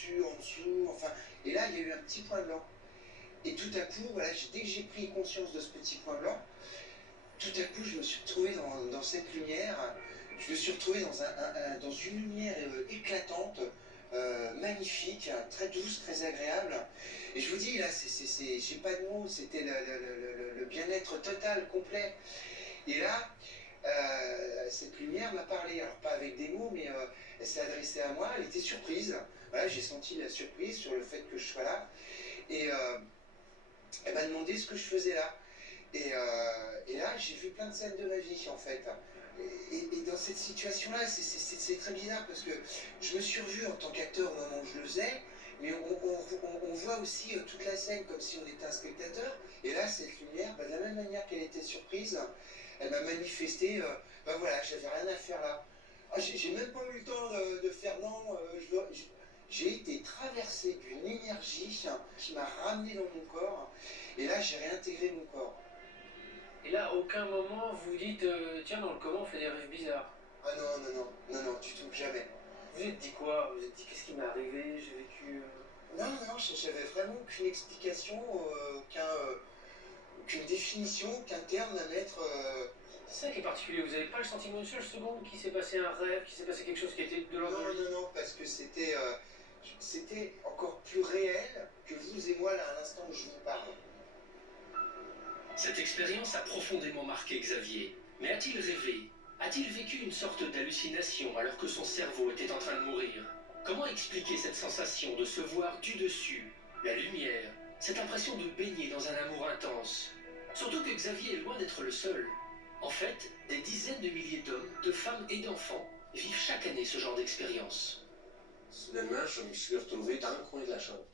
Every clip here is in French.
au-dessus, en dessous, enfin. Et là, il y a eu un petit point blanc. Et tout à coup, voilà, dès que j'ai pris conscience de ce petit point blanc, tout à coup, je me suis retrouvé dans cette lumière. Je me suis retrouvé dans une lumière éclatante, magnifique, très douce, très agréable. Et je vous dis, là, j'ai pas de mots, c'était le bien-être total, complet. Et là, cette lumière m'a parlé, alors pas avec des mots, mais elle s'est adressée à moi, elle était surprise. Voilà, j'ai senti la surprise sur le fait que je sois là. Et elle m'a demandé ce que je faisais là. Et là, j'ai vu plein de scènes de ma vie, en fait. Et dans cette situation-là, c'est très bizarre parce que je me suis revu en tant qu'acteur au moment où je le faisais, mais on voit aussi toute la scène comme si on était un spectateur. Et là, cette lumière, bah, de la même manière qu'elle était surprise, elle m'a manifesté, bah voilà, j'avais rien à faire là. Ah, j'ai même pas eu le temps de faire non, j'ai été traversé d'une énergie qui m'a ramené dans mon corps, et là, j'ai réintégré mon corps. Et là, à aucun moment vous vous dites tiens, dans le coma, on fait des rêves bizarres. Ah non, non, non, non, non, du tout, jamais. Vous vous êtes dit quoi? Vous vous êtes dit qu'est-ce qui m'est arrivé? J'ai vécu. Non, non, j'avais vraiment aucune explication, aucune définition, aucun terme à mettre. C'est ça qui est particulier. Vous n'avez pas le sentiment une seule seconde qu'il s'est passé un rêve, qu'il s'est passé quelque chose qui était de l'ordre Non, de non, non, parce que c'était encore plus réel que vous et moi là à l'instant où je vous parle. Cette expérience a profondément marqué Xavier. Mais a-t-il rêvé? A-t-il vécu une sorte d'hallucination alors que son cerveau était en train de mourir? Comment expliquer cette sensation de se voir du dessus, la lumière, cette impression de baigner dans un amour intense? Surtout que Xavier est loin d'être le seul. En fait, des dizaines de milliers d'hommes, de femmes et d'enfants vivent chaque année ce genre d'expérience. Soudainement, je me suis retrouvé dans le coin de la chambre,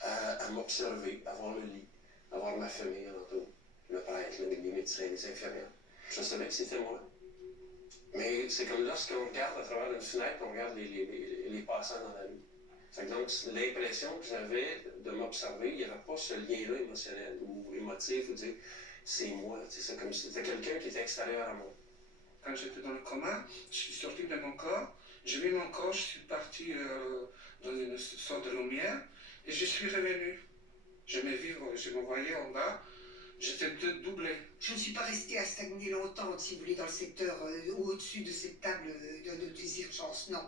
à m'observer, à voir le lit, à voir ma famille alentour, le prêtre, les médecins, les infirmières. Je savais que c'était moi. Mais c'est comme lorsqu'on regarde à travers une fenêtre, on regarde les passants dans la rue. Fait que donc, l'impression que j'avais de m'observer, il n'y avait pas ce lien-là émotionnel ou émotif, ou dire c'est moi. C'est comme si c'était quelqu'un qui était extérieur à moi. Quand j'étais dans le coma, je suis sorti de mon corps, j'ai vu mon corps, je suis parti dans une sorte de lumière et je suis revenu. Je me voyais en bas, j'étais doublé. Je ne suis pas restée à stagner longtemps, si vous voulez, dans le secteur ou au-dessus de cette table des urgences. Non,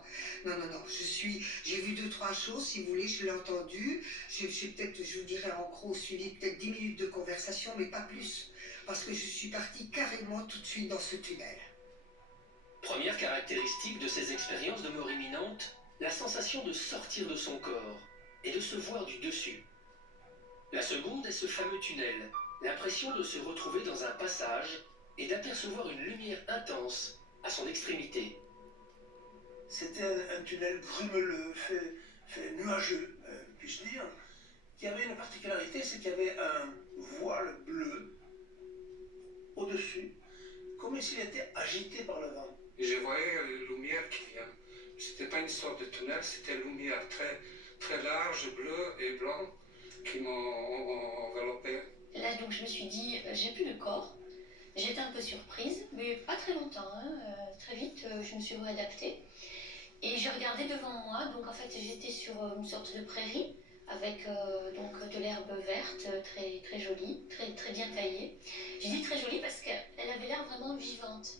non, non, non. J'ai vu 2, 3 choses, si vous voulez, je l'ai entendu. J'ai peut-être, je vous dirais en gros, suivi peut-être 10 minutes de conversation, mais pas plus. Parce que je suis partie carrément tout de suite dans ce tunnel. Première caractéristique de ces expériences de mort imminente, la sensation de sortir de son corps et de se voir du dessus. La seconde est ce fameux tunnel, l'impression de se retrouver dans un passage et d'apercevoir une lumière intense à son extrémité. C'était un tunnel grumeleux, fait nuageux, puis-je dire, qui avait une particularité, c'est qu'il y avait un voile bleu au-dessus, comme s'il était agité par le vent. Et je voyais la lumière qui vient. C'était pas une sorte de tunnel, c'était une lumière très, très large, bleue et blanc qui m'ont enveloppé. Là, donc, je me suis dit, j'ai plus de corps. J'étais un peu surprise, mais pas très longtemps. Très vite, je me suis réadaptée. Et j'ai regardé devant moi. Donc, en fait, j'étais sur une sorte de prairie avec donc de l'herbe verte, très, très jolie, très, très bien taillée. J'ai dit très jolie parce qu'elle avait l'air vraiment vivante.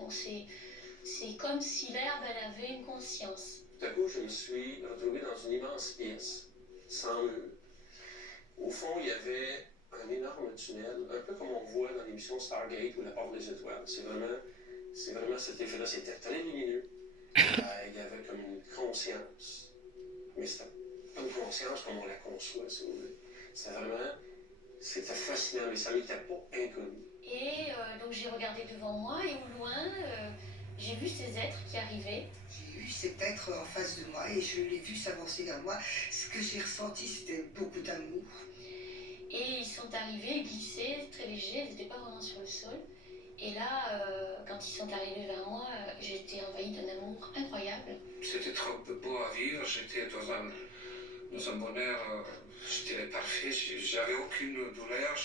Donc, c'est comme si l'herbe, elle avait une conscience. Tout à coup, je me suis retrouvé dans une immense pièce, sans mur. Au fond, il y avait un énorme tunnel, un peu comme on voit dans l'émission Stargate ou La Porte des Étoiles. C'est vraiment cet effet-là. C'était très lumineux. Il y avait comme une conscience. Mais c'était pas une conscience comme on la conçoit, si vous voulez. C'était fascinant, mais ça m'était pas inconnu. Et donc j'ai regardé devant moi et au loin, j'ai vu ces êtres qui arrivaient. J'ai eu cet être en face de moi et je l'ai vu s'avancer vers moi. Ce que j'ai ressenti, c'était beaucoup d'amour. Et ils sont arrivés, ils glissaient, très légers, ils n'étaient pas vraiment sur le sol. Et là, quand ils sont arrivés vers moi, j'ai été envahie d'un amour incroyable. C'était trop beau à vivre, j'étais dans un bonheur, je dirais parfait, j'avais aucune douleur,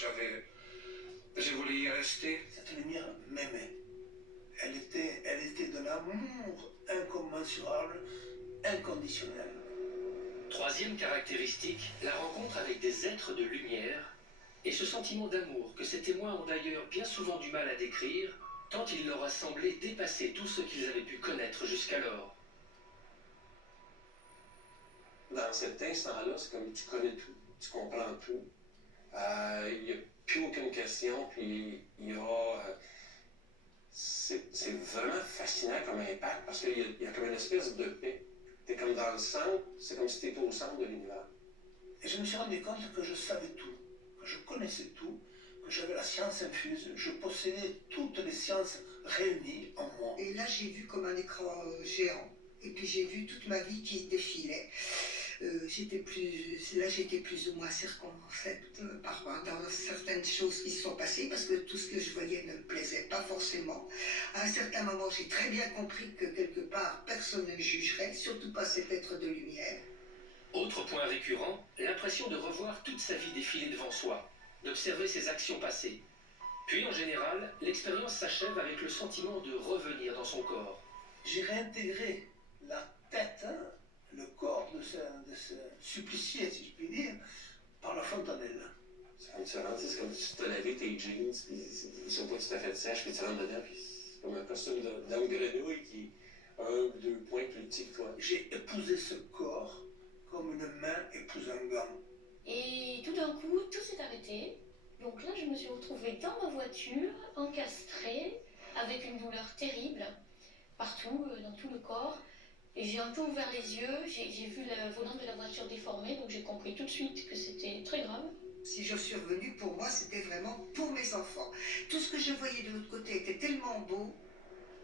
je voulais y rester. Cette lumière m'aimait. Elle était de l'amour incommensurable, inconditionnel. Troisième caractéristique, la rencontre avec des êtres de lumière et ce sentiment d'amour que ces témoins ont d'ailleurs bien souvent du mal à décrire, tant il leur a semblé dépasser tout ce qu'ils avaient pu connaître jusqu'alors. Dans cet instant-là, c'est comme tu connais tout, tu comprends tout. Il n'y a plus aucune question, puis il y a... c'est vraiment fascinant comme impact parce qu'il y a comme une espèce de paix. Tu es comme dans le centre, c'est comme si tu étais au centre de l'univers. Et je me suis rendu compte que je savais tout, que je connaissais tout, que j'avais la science infuse, je possédais toutes les sciences réunies en moi. Et là, j'ai vu comme un écran géant. Et puis j'ai vu toute ma vie qui défilait. J'étais plus ou moins circonspecte dans certaines choses qui se sont passées parce que tout ce que je voyais ne me plaisait pas forcément. À un certain moment, j'ai très bien compris que quelque part, personne ne me jugerait, surtout pas cet être de lumière. Autre point récurrent, l'impression de revoir toute sa vie défiler devant soi, d'observer ses actions passées. Puis en général, l'expérience s'achève avec le sentiment de revenir dans son corps. J'ai réintégré la tête, le corps de ce supplicié, si je puis dire, par la fontanelle. C'est comme si tu te lavais tes jeans, puis ils sont pas tout à fait sèches, puis tu rentres dedans, puis c'est comme un costume d'homme grenouille qui a 1 ou 2 points plus petits que toi. J'ai épousé ce corps comme une main épouse un gant. Et tout d'un coup, tout s'est arrêté. Donc là, je me suis retrouvée dans ma voiture, encastrée, avec une douleur terrible, partout, dans tout le corps. Et j'ai un peu ouvert les yeux, j'ai vu le volant de la voiture déformé, donc j'ai compris tout de suite que c'était très grave. Si je suis revenue, pour moi, c'était vraiment pour mes enfants. Tout ce que je voyais de l'autre côté était tellement beau,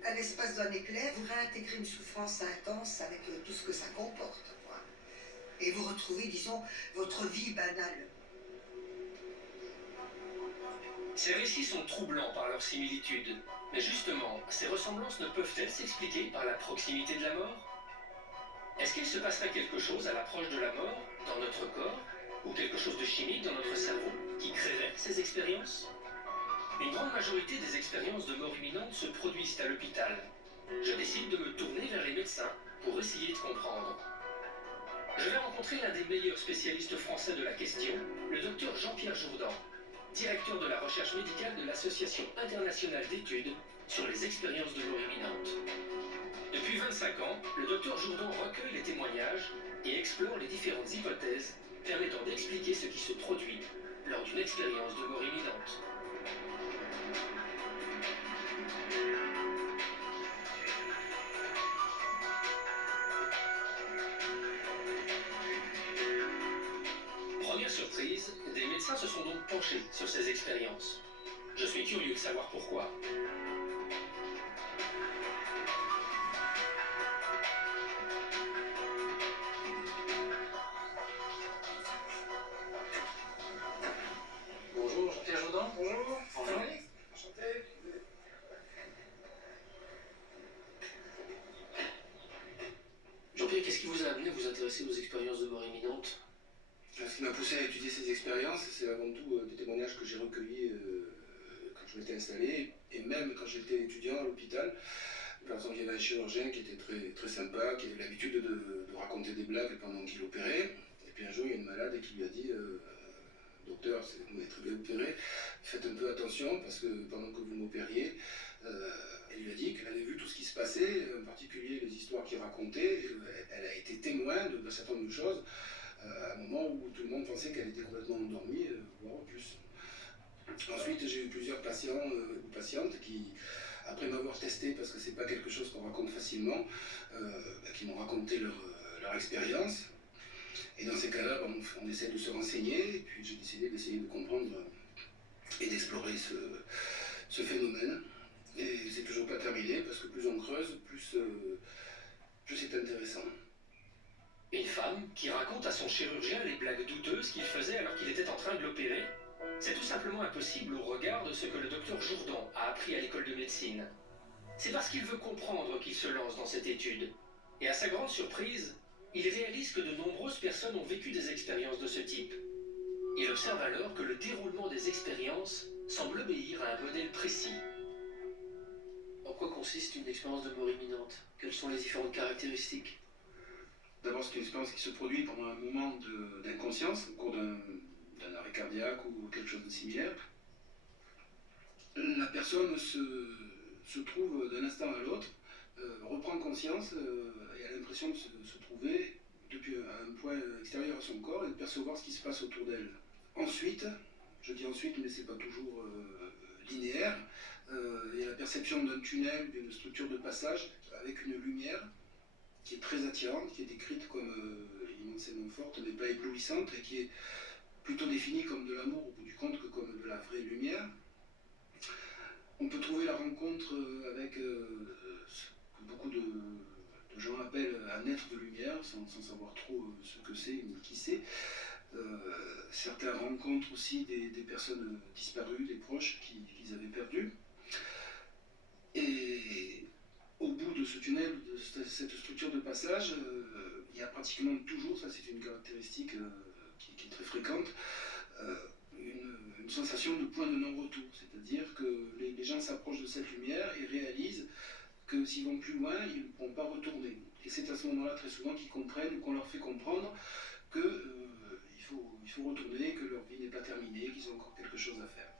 à l'espace d'un éclair, vous réintégrez une souffrance intense avec tout ce que ça comporte. Quoi. Et vous retrouvez, disons, votre vie banale. Ces récits sont troublants par leur similitude. Mais justement, ces ressemblances ne peuvent-elles s'expliquer par la proximité de la mort? Est-ce qu'il se passerait quelque chose à l'approche de la mort, dans notre corps, ou quelque chose de chimique dans notre cerveau, qui créerait ces expériences? Une grande majorité des expériences de mort imminente se produisent à l'hôpital. Je décide de me tourner vers les médecins pour essayer de comprendre. Je vais rencontrer l'un des meilleurs spécialistes français de la question, le docteur Jean-Pierre Jourdan, directeur de la recherche médicale de l'Association internationale d'études sur les expériences de mort imminente. Depuis 25 ans, le docteur Jourdan recueille les témoignages et explore les différentes hypothèses permettant d'expliquer ce qui se produit lors d'une expérience de mort imminente. Première surprise, des médecins se sont donc penchés sur ces expériences. Je suis curieux de savoir pourquoi. Bonjour, Jean-Pierre Jourdan. Bonjour, Bonjour. enchanté. Jean-Pierre, qu'est-ce qui vous a amené à vous intéresser aux expériences de mort imminente? Ce qui m'a poussé à étudier ces expériences, c'est avant tout des témoignages que j'ai recueillis quand je m'étais installé, et même quand j'étais étudiant à l'hôpital. Par exemple, il y avait un chirurgien qui était très, très sympa, qui avait l'habitude de raconter des blagues pendant qu'il opérait. Et puis un jour, il y a une malade qui lui a dit docteur, vous m'avez très bien opéré, faites un peu attention parce que pendant que vous m'opériez, elle lui a dit qu'elle avait vu tout ce qui se passait, en particulier les histoires qu'il racontait. Elle a été témoin d'un certain nombre de choses à un moment où tout le monde pensait qu'elle était complètement endormie, voire plus. Ensuite, j'ai eu plusieurs patients ou patientes qui, après m'avoir testé, parce que c'est pas quelque chose qu'on raconte facilement, qui m'ont raconté leur expérience. Et dans ces cas-là, on essaie de se renseigner, et puis j'ai décidé d'essayer de comprendre et d'explorer ce phénomène. Et c'est toujours pas terminé, parce que plus on creuse, plus c'est intéressant. Une femme qui raconte à son chirurgien les blagues douteuses qu'il faisait alors qu'il était en train de l'opérer. C'est tout simplement impossible au regard de ce que le docteur Jourdan a appris à l'école de médecine. C'est parce qu'il veut comprendre qu'il se lance dans cette étude. Et à sa grande surprise, il réalise que de nombreuses personnes ont vécu des expériences de ce type. Il observe alors que le déroulement des expériences semble obéir à un modèle précis. En quoi consiste une expérience de mort imminente? Quelles sont les différentes caractéristiques? D'abord, alors c'est une expérience qui se produit pendant un moment d'inconscience, au cours d'un arrêt cardiaque ou quelque chose de similaire. La personne se trouve d'un instant à l'autre, reprend conscience et a l'impression de se trouver depuis un point extérieur à son corps et de percevoir ce qui se passe autour d'elle. Ensuite, je dis ensuite, mais c'est pas toujours linéaire, il y a la perception d'un tunnel, d'une structure de passage avec une lumière qui est très attirante, qui est décrite comme immensément forte, mais pas éblouissante, et qui est plutôt définie comme de l'amour au bout du compte que comme de la vraie lumière. On peut trouver la rencontre avec ce que beaucoup de gens appellent un être de lumière, sans savoir trop ce que c'est ni qui c'est. Certains rencontrent aussi des personnes disparues, des proches qu'ils avaient perdues. Et au bout de ce tunnel, de cette structure de passage, il y a pratiquement toujours, ça c'est une caractéristique qui est très fréquente, une sensation de point de non-retour. C'est-à-dire que les gens s'approchent de cette lumière et réalisent que s'ils vont plus loin, ils ne pourront pas retourner. Et c'est à ce moment-là très souvent qu'ils comprennent ou qu'on leur fait comprendre qu'il faut retourner, que leur vie n'est pas terminée, qu'ils ont encore quelque chose à faire.